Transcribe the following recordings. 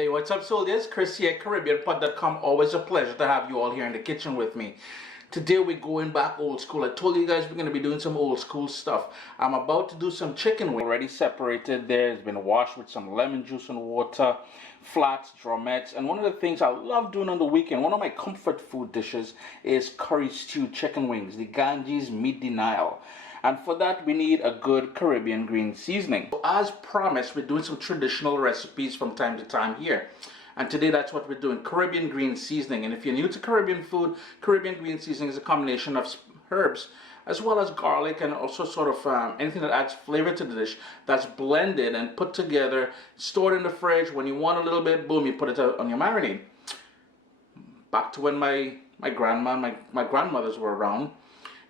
Hey, what's up, soldiers? Chris here, CaribbeanPod.com. Always a pleasure to have you all here in the kitchen with me. Today we're going back old school. I told you guys we're going to be doing some old school stuff. I'm about to do some chicken wings. Already separated there. It's been washed with some lemon juice and water, flats, drumettes. And one of the things I love doing on the weekend, one of my comfort food dishes is curry stewed chicken wings, the Ganges meat denial. And for that, we need a good Caribbean green seasoning. So as promised, we're doing some traditional recipes from time to time here. And today, that's what we're doing, Caribbean green seasoning. And if you're new to Caribbean food, Caribbean green seasoning is a combination of herbs, as well as garlic and also sort of anything that adds flavor to the dish that's blended and put together, stored in the fridge. When you want a little bit, boom, you put it on your marinade. Back to when my grandma and my grandmothers were around,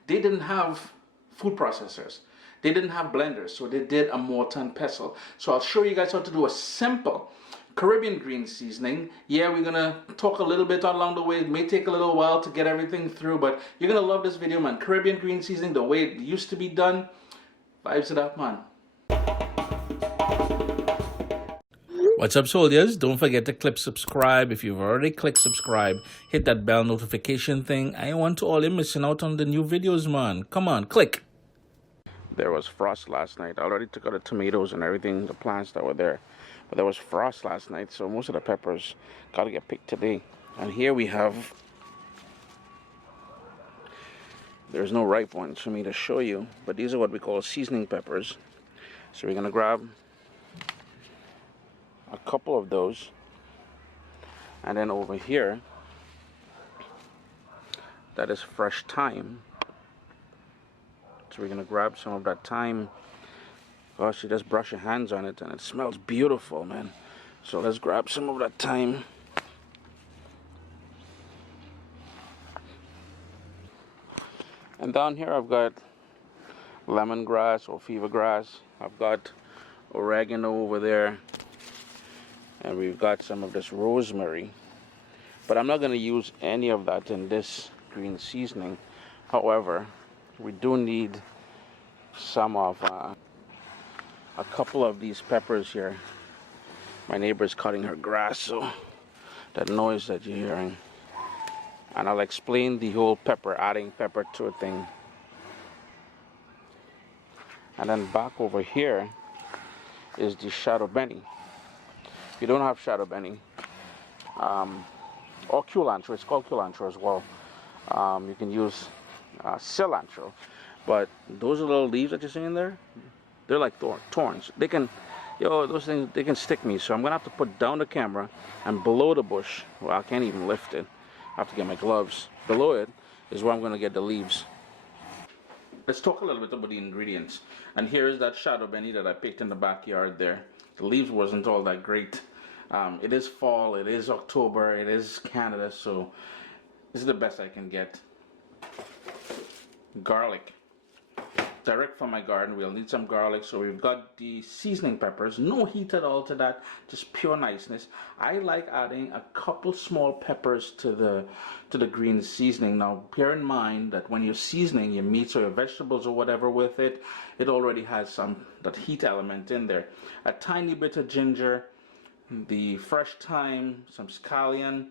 they didn't have food processors. They didn't have blenders, so they did a mortar and pestle. So I'll show you guys how to do a simple Caribbean green seasoning. Yeah, we're gonna talk a little bit along the way. It may take a little while to get everything through, but you're gonna love this video, man. Caribbean green seasoning, the way it used to be done, vibes it up, man. What's up, soldiers? Don't forget to click subscribe. If you've already clicked subscribe, hit that bell notification thing. I want to all you missing out on the new videos, man. Come on, click. There was frost last night. I already took out the tomatoes and everything, the plants that were there. But there was frost last night, so most of the peppers got to get picked today. And here we have, there's no ripe ones for me to show you, but these are what we call seasoning peppers. So we're going to grab a couple of those. And then over here, that is fresh thyme. So we're going to grab some of that thyme. Gosh, you just brush your hands on it and it smells beautiful, man. So let's grab some of that thyme. And down here I've got lemongrass or fever grass. I've got oregano over there. And we've got some of this rosemary. But I'm not going to use any of that in this green seasoning. However, we do need some of a couple of these peppers here. My neighbor's cutting her grass, so that noise that you're hearing. And I'll explain the whole pepper, adding pepper to a thing. And then back over here is the shado beni. If you don't have shado beni, or culantro, it's called culantro as well. You can use cilantro, but those little leaves that you're seeing there, they're like thorns. They can, those things, they can stick me. So I'm gonna have to put down the camera and below the bush. Well, I can't even lift it. I have to get my gloves. Below it is where I'm gonna get the leaves. Let's talk a little bit about the ingredients. And here is that shado beni that I picked in the backyard there. The leaves wasn't all that great. It is fall, it is October, it is Canada, so this is the best I can get. Garlic. Direct from my garden, we'll need some garlic. So we've got the seasoning peppers, no heat at all to that, just pure niceness. I like adding a couple small peppers to the green seasoning. Now bear in mind that when you're seasoning your meats or your vegetables or whatever with it, it already has that heat element in there. A tiny bit of ginger, the fresh thyme, some scallion,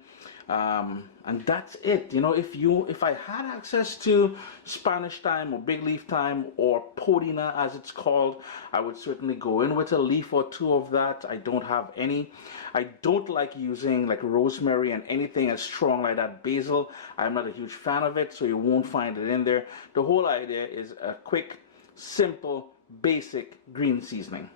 and that's it. If I had access to Spanish thyme or big leaf thyme or podina as it's called, I would certainly go in with a leaf or two of that. I don't have any. I don't like using like rosemary and anything as strong like that. Basil, I'm not a huge fan of it, so you won't find it in there. The whole idea is a quick, simple, basic green seasoning.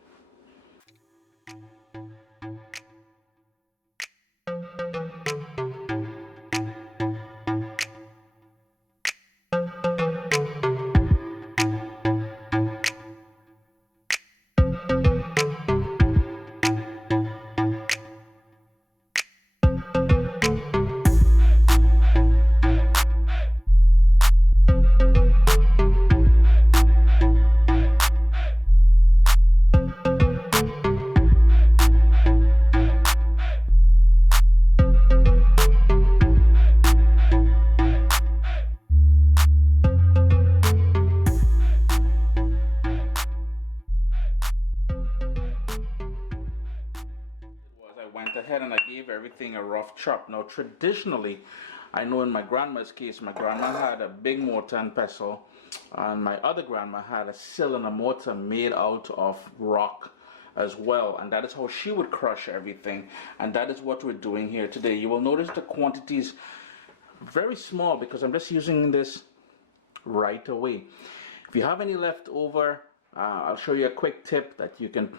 went ahead and I gave everything a rough chop. Now traditionally, I know in my grandma's case, my grandma had a big mortar and pestle, and my other grandma had a cylinder mortar made out of rock as well, and that is how she would crush everything, and that is what we're doing here today. You will notice the quantities very small because I'm just using this right away. If you have any left over, I'll show you a quick tip that you can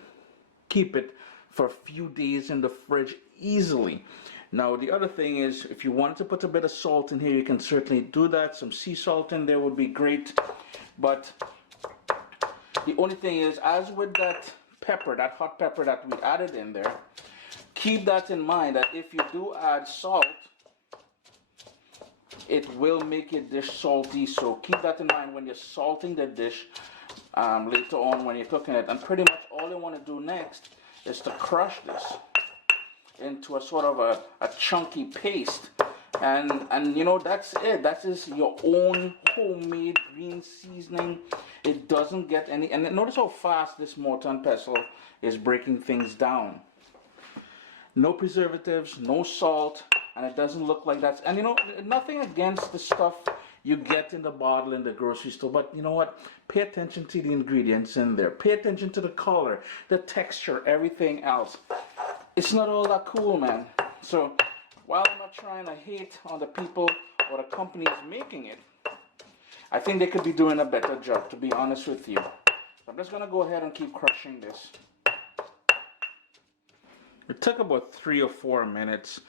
keep it for a few days in the fridge easily. Now the other thing is, if you wanted to put a bit of salt in here, you can certainly do that. Some sea salt in there would be great, but the only thing is, as with that pepper, that hot pepper that we added in there, keep that in mind that if you do add salt, it will make your dish salty. So keep that in mind when you're salting the dish later on when you're cooking it. And pretty much all you want to do next is to crush this into a sort of a chunky paste, and you know, that's it. That is your own homemade green seasoning. It doesn't get any, and notice how fast this mortar and pestle is breaking things down. No preservatives, no salt, and it doesn't look like that. And you know, nothing against the stuff you get in the bottle in the grocery store, but you know what? Pay attention to the ingredients in there. Pay attention to the color, the texture, everything else. It's not all that cool, man. So while I'm not trying to hate on the people or the companies making it, I think they could be doing a better job, to be honest with you. So I'm just gonna go ahead and keep crushing this. It took about 3 or 4 minutes.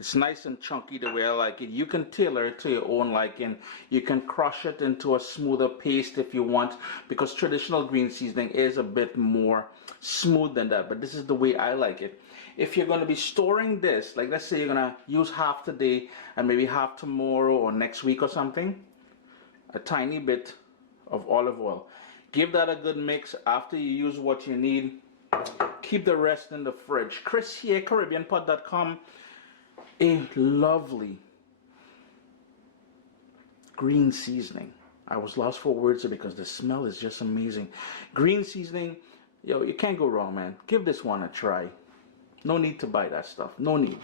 It's nice and chunky the way I like it. You can tailor it to your own liking. You can crush it into a smoother paste if you want, because traditional green seasoning is a bit more smooth than that, but this is the way I like it. If you're going to be storing this, like let's say you're going to use half today and maybe half tomorrow or next week or something, a tiny bit of olive oil. Give that a good mix after you use what you need. Keep the rest in the fridge. Chris here, CaribbeanPot.com. A lovely green seasoning. I was lost for words because the smell is just amazing. Green seasoning, yo, you can't go wrong, man. Give this one a try. No need to buy that stuff. No need.